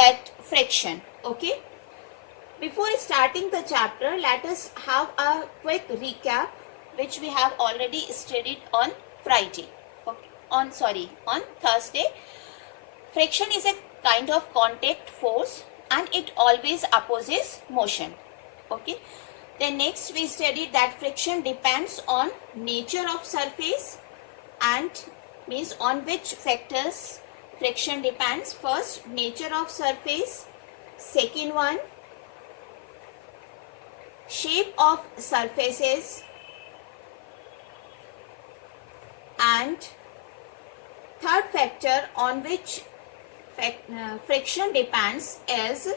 that friction. Okay. Before starting the chapter, let us have a quick recap which we have already studied on Friday. Okay. On Thursday. Friction is a kind of contact force and it always opposes motion. Okay. Then next we studied that friction depends on nature of surface and means on which factors friction depends. First, nature of surface. Second one, shape of surfaces. And third factor on which friction depends is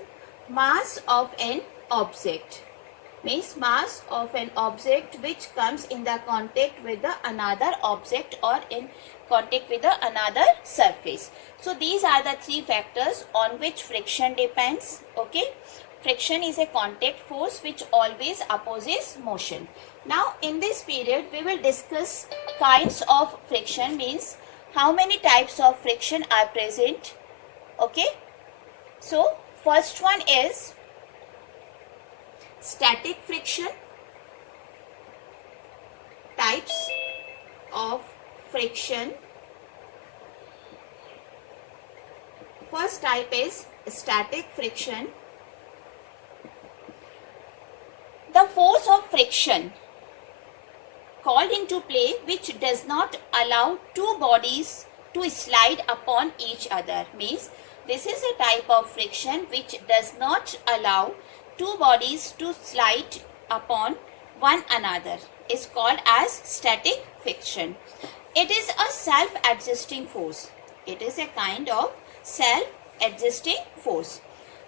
mass of an object. Means mass of an object which comes in the contact with the another object or in contact with the another surface. So these are the three factors on which friction depends. Okay. Friction is a contact force which always opposes motion. Now in this period we will discuss kinds of friction, means how many types of friction are present. Okay. So first one is static friction. Types of friction. First type is static friction. The force of friction called into play which does not allow two bodies to slide upon each other, means this is a type of friction which does not allow two bodies to slide upon one another, is called as static friction. It is a self-adjusting force. It is a kind of self-adjusting force.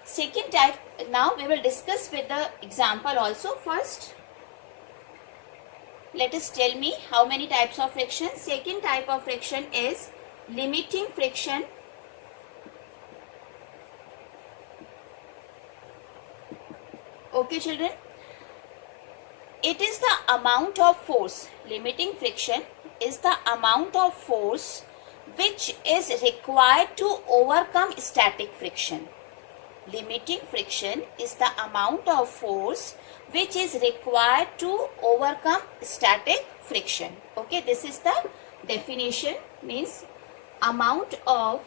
Second type, now we will discuss with the example also. First, let us tell me how many types of friction. Second type of friction is limiting friction. Okay children, it is the amount of force, limiting friction is the amount of force which is required to overcome static friction. Limiting friction is the amount of force which is required to overcome static friction. Okay, this is the definition, means amount of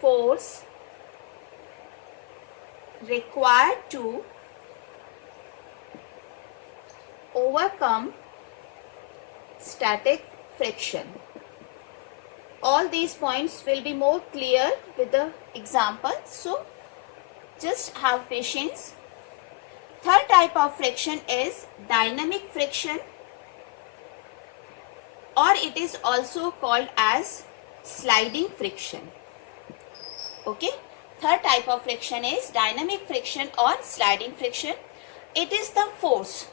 force required to overcome static friction. All these points will be more clear with the example, so just have patience. Third type of friction is dynamic friction, or it is also called as sliding friction. Okay. Third type of friction is dynamic friction or sliding friction. It is the force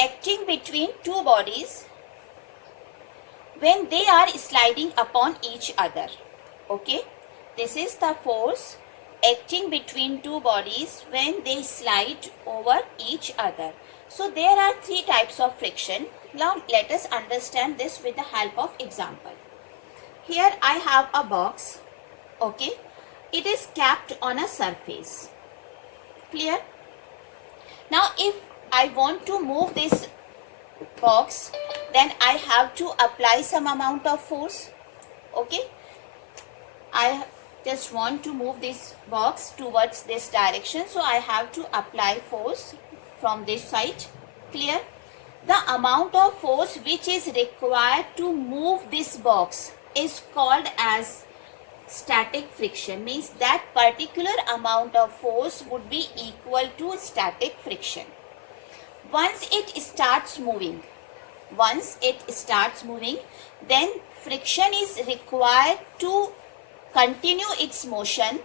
acting between two bodies when they are sliding upon each other. Okay. This is the force acting between two bodies when they slide over each other. So there are three types of friction. Now let us understand this with the help of example. Here I have a box. Okay. It is kept on a surface. Clear? Now if I want to move this box, then I have to apply some amount of force. Okay. I just want to move this box towards this direction, so I have to apply force from this side. Clear? The amount of force which is required to move this box is called as static friction, means that particular amount of force would be equal to static friction. Once it starts moving, then friction is required to continue its motion,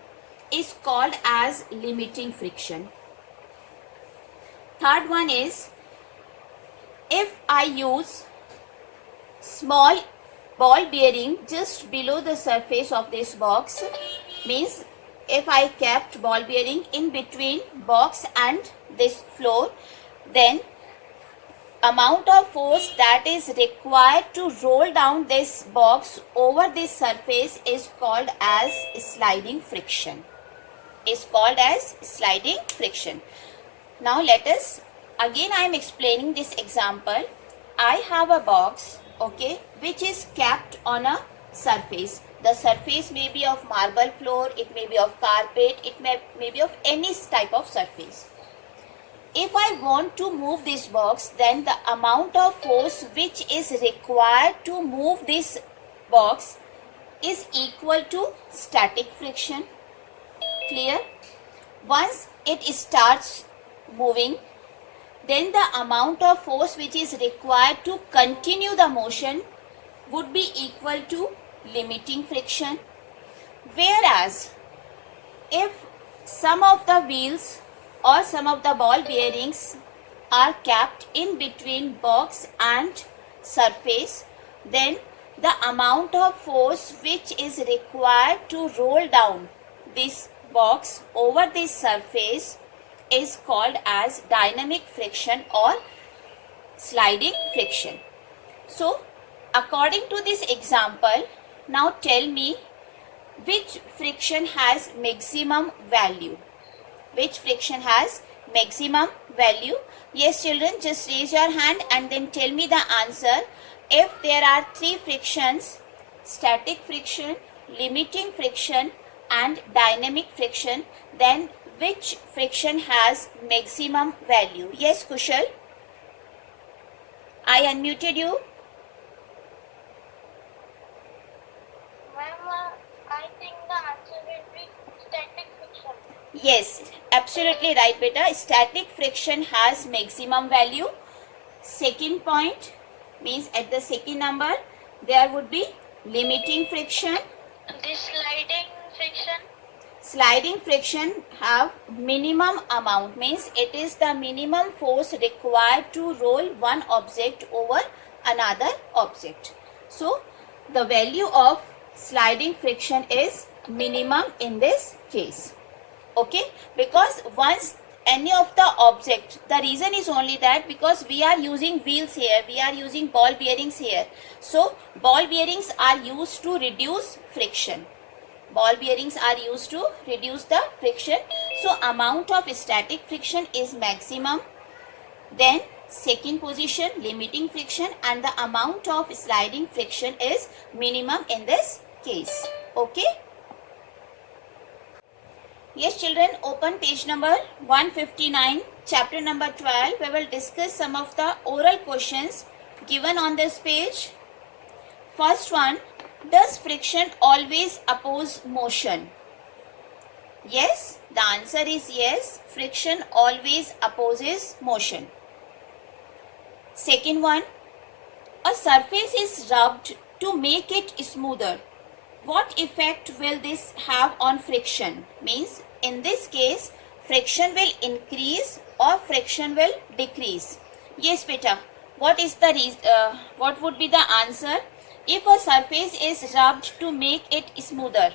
is called as limiting friction. Third one is, if I use small ball bearing just below the surface of this box, means if I kept ball bearing in between box and this floor, then amount of force that is required to roll down this box over this surface is called as sliding friction. Is called as sliding friction. Now let us, again I am explaining this example. I have a box, okay, which is kept on a surface. The surface may be of marble floor, it may be of carpet, it may be of any type of surface. If I want to move this box, then the amount of force which is required to move this box is equal to static friction. Clear? Once it starts moving, then the amount of force which is required to continue the motion would be equal to limiting friction. Whereas if some of the wheels or some of the ball bearings are kept in between box and surface, then the amount of force which is required to roll down this box over this surface is called as dynamic friction or sliding friction. So, according to this example, now tell me which friction has maximum value. Which friction has maximum value? Yes, children, just raise your hand and then tell me the answer. If there are three frictions, static friction, limiting friction and dynamic friction, then which friction has maximum value? Yes, Kushal. I unmuted you. Ma'am, I think the answer will be static friction. Yes, absolutely right, beta. Static friction has maximum value. Second point means at the second number there would be limiting friction. The sliding friction. Sliding friction have minimum amount, means it is the minimum force required to roll one object over another object. So the value of sliding friction is minimum in this case. Okay, because once any of the object, the reason is only that because we are using wheels here, we are using ball bearings here. So ball bearings are used to reduce friction. Ball bearings are used to reduce the friction. So amount of static friction is maximum. Then second position limiting friction, and the amount of sliding friction is minimum in this case. Okay. Yes, children, open page number 159, chapter number 12. We will discuss some of the oral questions given on this page. First one, does friction always oppose motion? Yes, the answer is yes, friction always opposes motion. Second one, a surface is rubbed to make it smoother. What effect will this have on friction? Means in this case friction will increase or friction will decrease. Yes, beta. What is the what would be the answer if a surface is rubbed to make it smoother?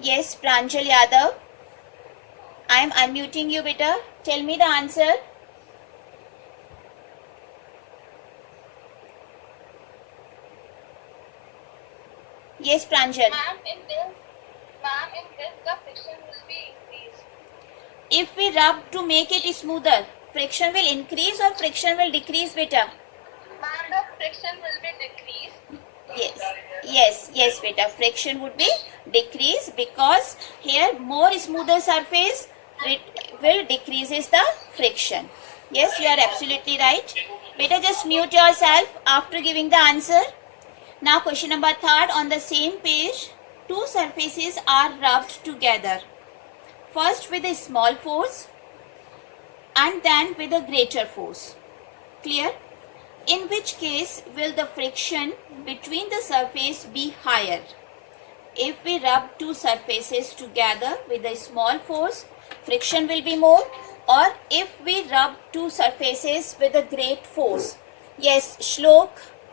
Yes, Pranjal Yadav. I am unmuting you, beta. Tell me the answer. Yes, Pranjal. Ma'am, in this the friction will be increased. If we rub to make it smoother, friction will increase or friction will decrease, beta? Ma'am, the friction will be decreased. Yes, beta. Friction would be decrease because here more smoother surface will decreases the friction. Yes, you are absolutely right. Beta, just mute yourself after giving the answer. Now question number 3 on the same page. Two surfaces are rubbed together. First with a small force and then with a greater force. Clear? In which case will the friction between the surface be higher? If we rub two surfaces together with a small force, friction will be more, or if we rub two surfaces with a great force. Yes, Shlok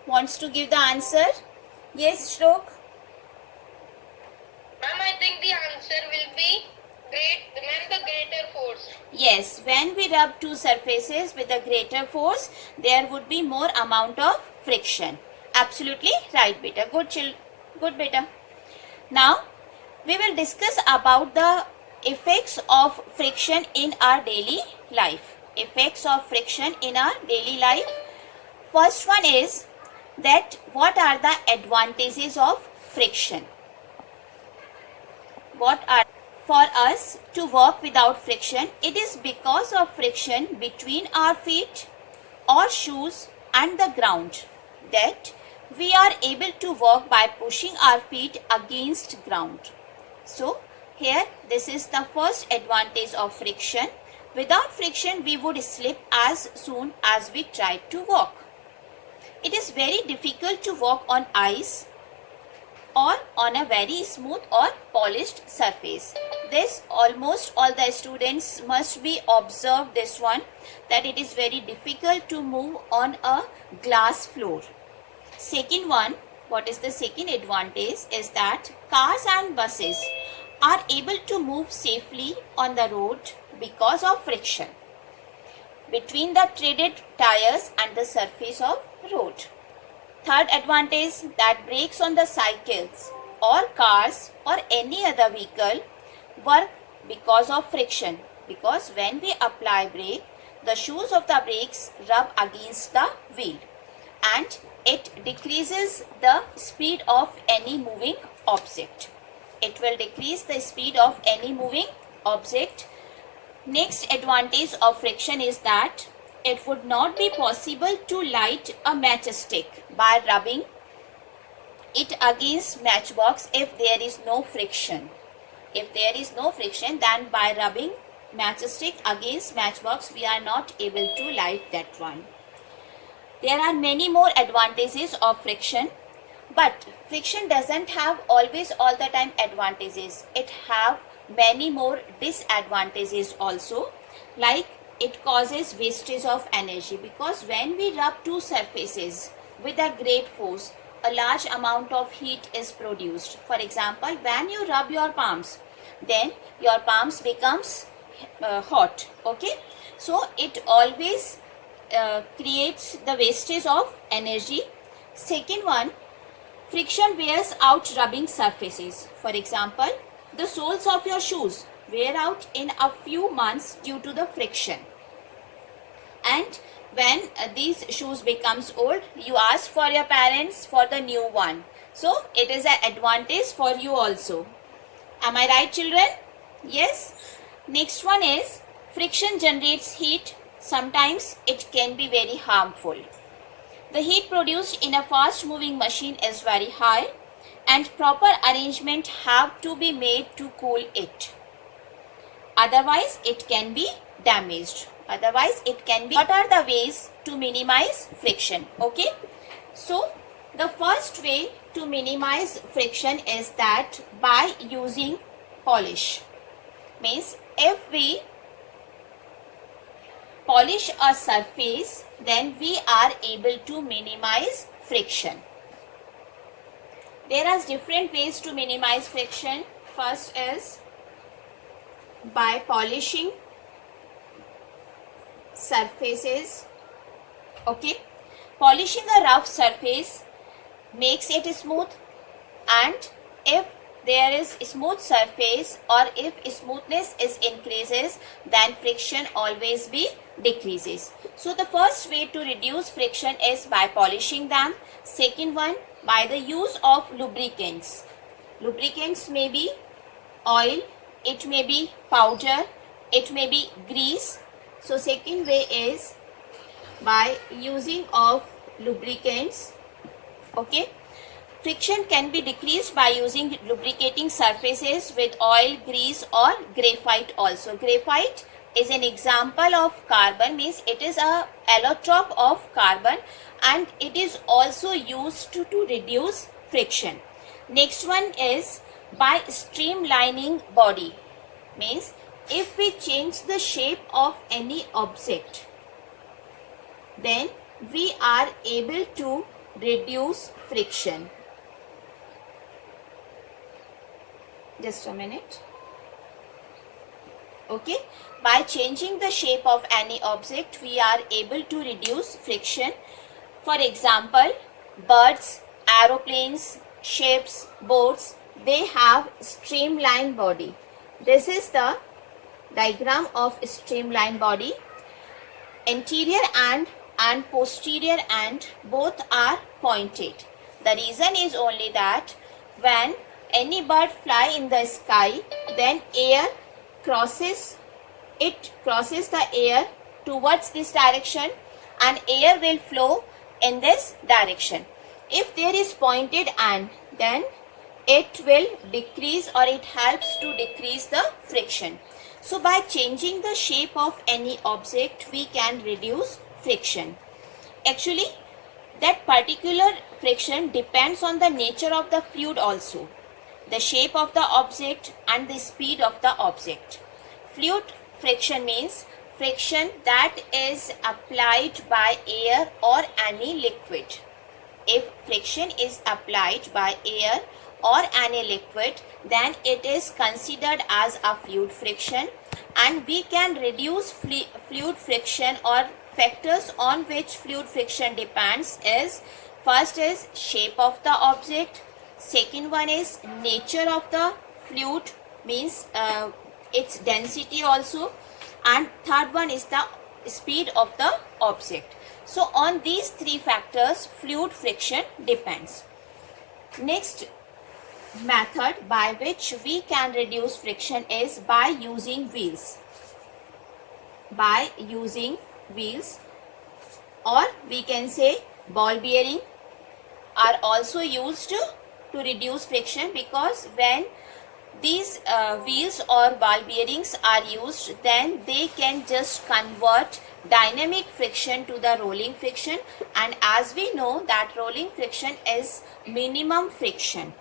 wants to give the answer. Yes, Shlok. Ma'am, I think the answer will be the greater force. Yes, when we rub two surfaces with a greater force, there would be more amount of friction. Absolutely right, beta. Good, beta. Now, we will discuss about the effects of friction in our daily life. Effects of friction in our daily life. First one is that what are the advantages of friction? What are for us to walk without friction? It is because of friction between our feet or shoes and the ground that we are able to walk by pushing our feet against ground. So here this is the first advantage of friction. Without friction we would slip as soon as we try to walk. It is very difficult to walk on ice or on a very smooth or polished surface. This almost all the students must be observed this one, that it is very difficult to move on a glass floor. Second one, what is the second advantage is that cars and buses are able to move safely on the road because of friction between the treaded tires and the surface of road. Third advantage, that brakes on the cycles or cars or any other vehicle work because of friction, because when we apply brake, the shoes of the brakes rub against the wheel and it decreases the speed of any moving object. It will decrease the speed of any moving object. Next advantage of friction is that it would not be possible to light a matchstick by rubbing it against matchbox if there is no friction. If there is no friction, then by rubbing matchstick against matchbox, we are not able to light that one. There are many more advantages of friction, but friction doesn't have always all the time advantages. It have many more disadvantages also, like it causes wastage of energy, because when we rub two surfaces with a great force, a large amount of heat is produced. For example, when you rub your palms, then your palms becomes hot. Okay, so it always creates the wastage of energy. Second one, friction wears out rubbing surfaces. For example, the soles of your shoes wear out in a few months due to the friction. And when these shoes becomes old, you ask for your parents for the new one. So it is an advantage for you also. Am I right, children? Yes. Next one is friction generates heat. Sometimes it can be very harmful. The heat produced in a fast moving machine is very high and proper arrangement have to be made to cool it. Otherwise it can be damaged. What are the ways to minimize friction? Okay. So the first way to minimize friction is that by using polish. Means if we polish a surface, then we are able to minimize friction. There are different ways to minimize friction. First is by polishing surfaces. Okay, polishing a rough surface makes it smooth, and if there is a smooth surface or if smoothness is increases, then friction always be decreases. So the first way to reduce friction is by polishing them. Second one, by the use of lubricants. Lubricants may be oil, it may be powder, it may be grease. So second way is by using of lubricants. Okay, friction can be decreased by using lubricating surfaces with oil, grease or graphite also. Graphite is an example of carbon, means it is a allotrope of carbon and it is also used to reduce friction. Next one is by streamlining body. Means if we change the shape of any object, then we are able to reduce friction. Just a minute. Okay, by changing the shape of any object, we are able to reduce friction. For example, birds, aeroplanes, ships, boats, they have streamlined body. This is the diagram of streamlined body. Anterior and posterior end both are pointed. The reason is only that when any bird fly in the sky, then air crosses the air towards this direction, and air will flow in this direction. If there is pointed end, then it will decrease, or it helps to decrease the friction. So by changing the shape of any object, we can reduce friction. Actually, that particular friction depends on the nature of the fluid also, the shape of the object and the speed of the object. Fluid friction means friction that is applied by air or any liquid. If friction is applied by air or any liquid, then it is considered as a fluid friction, and we can reduce fluid friction, or factors on which fluid friction depends is, first is shape of the object, second one is nature of the fluid, means its density also, and third one is the speed of the object. So on these three factors, fluid friction depends. Next method by which we can reduce friction is by using wheels. By using wheels, or we can say ball bearing, are also used to reduce friction, because when these wheels or ball bearings are used, then they can just convert dynamic friction to the rolling friction, and as we know that rolling friction is minimum friction.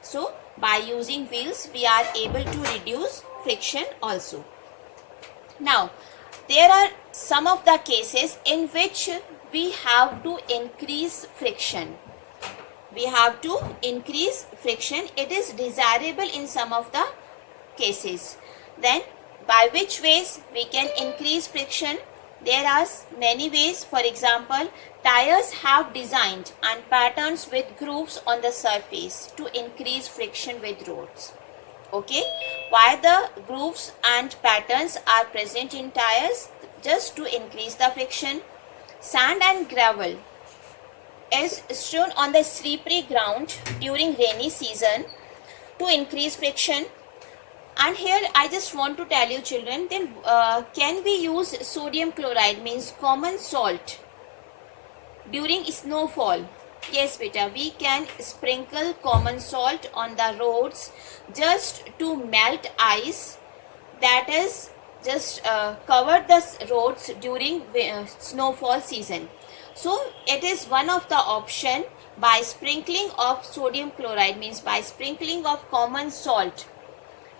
So by using wheels, we are able to reduce friction also. Now there are some of the cases in which we have to increase friction. We have to increase friction. It is desirable in some of the cases. Then by which ways we can increase friction? There are many ways. For example, tires have designed and patterns with grooves on the surface to increase friction with roads. Okay, why the grooves and patterns are present in tires? Just to increase the friction. Sand and gravel is strewn on the slippery ground during rainy season to increase friction. And here I just want to tell you children, then can we use sodium chloride, means common salt, during snowfall? Yes beta, we can sprinkle common salt on the roads just to melt ice that is just cover the roads during snowfall season. So it is one of the option. By sprinkling of sodium chloride, means by sprinkling of common salt,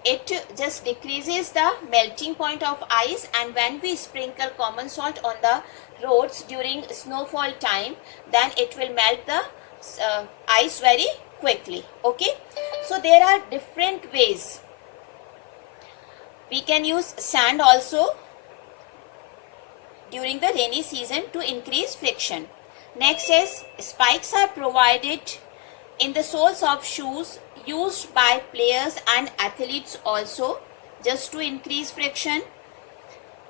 it just decreases the melting point of ice, and when we sprinkle common salt on the roads during snowfall time, then it will melt the ice very quickly. Okay, so there are different ways. We can use sand also during the rainy season to increase friction. Next is spikes are provided in the soles of shoes used by players and athletes also, just to increase friction.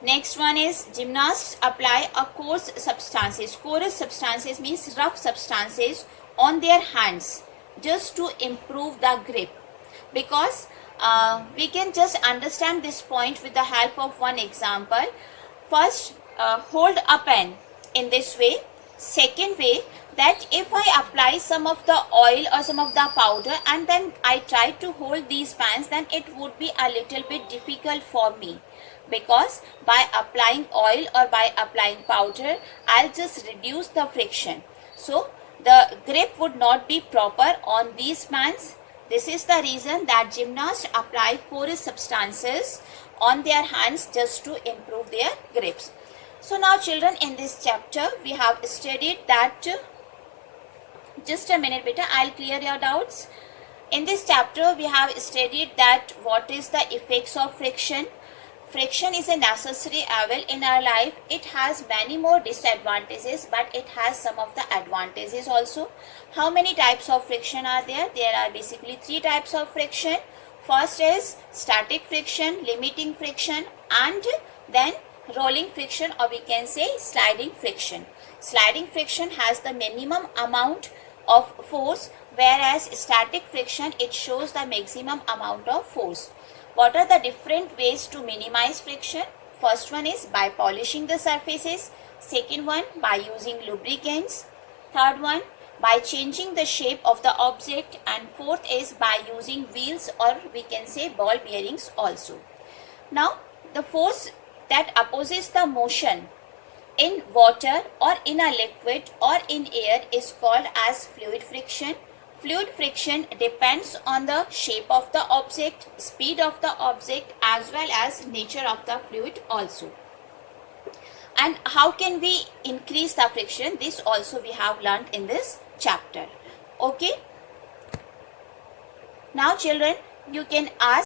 Next one is gymnasts apply a coarse substances. Coarse substances means rough substances on their hands just to improve the grip, because we can just understand this point with the help of one example. First, hold a pen in this way. Second way, that if I apply some of the oil or some of the powder and then I try to hold these pens, then it would be a little bit difficult for me, because by applying oil or by applying powder, I'll just reduce the friction. So the grip would not be proper on these pens. This is the reason that gymnasts apply porous substances on their hands just to improve their grips. So now children, in this chapter we have studied that, just a minute beta, I'll clear your doubts. In this chapter we have studied that what is the effects of friction. friction is a necessary evil in our life. It has many more disadvantages, but it has some of the advantages also. How many types of friction are there? There are basically 3 types of friction. First is static friction, limiting friction, and then rolling friction, or we can say sliding friction. Sliding friction has the minimum amount of force, whereas static friction, it shows the maximum amount of force. What are the different ways to minimize friction? First one is by polishing the surfaces. Second one, by using lubricants. Third one, by changing the shape of the object. And fourth is by using wheels, or we can say ball bearings also. Now, the force that opposes the motion in water or in a liquid or in air is called as fluid friction. Fluid friction depends on the shape of the object, speed of the object, as well as nature of the fluid also. And how can we increase the friction? This also we have learned in this chapter. Okay. Now children, you can ask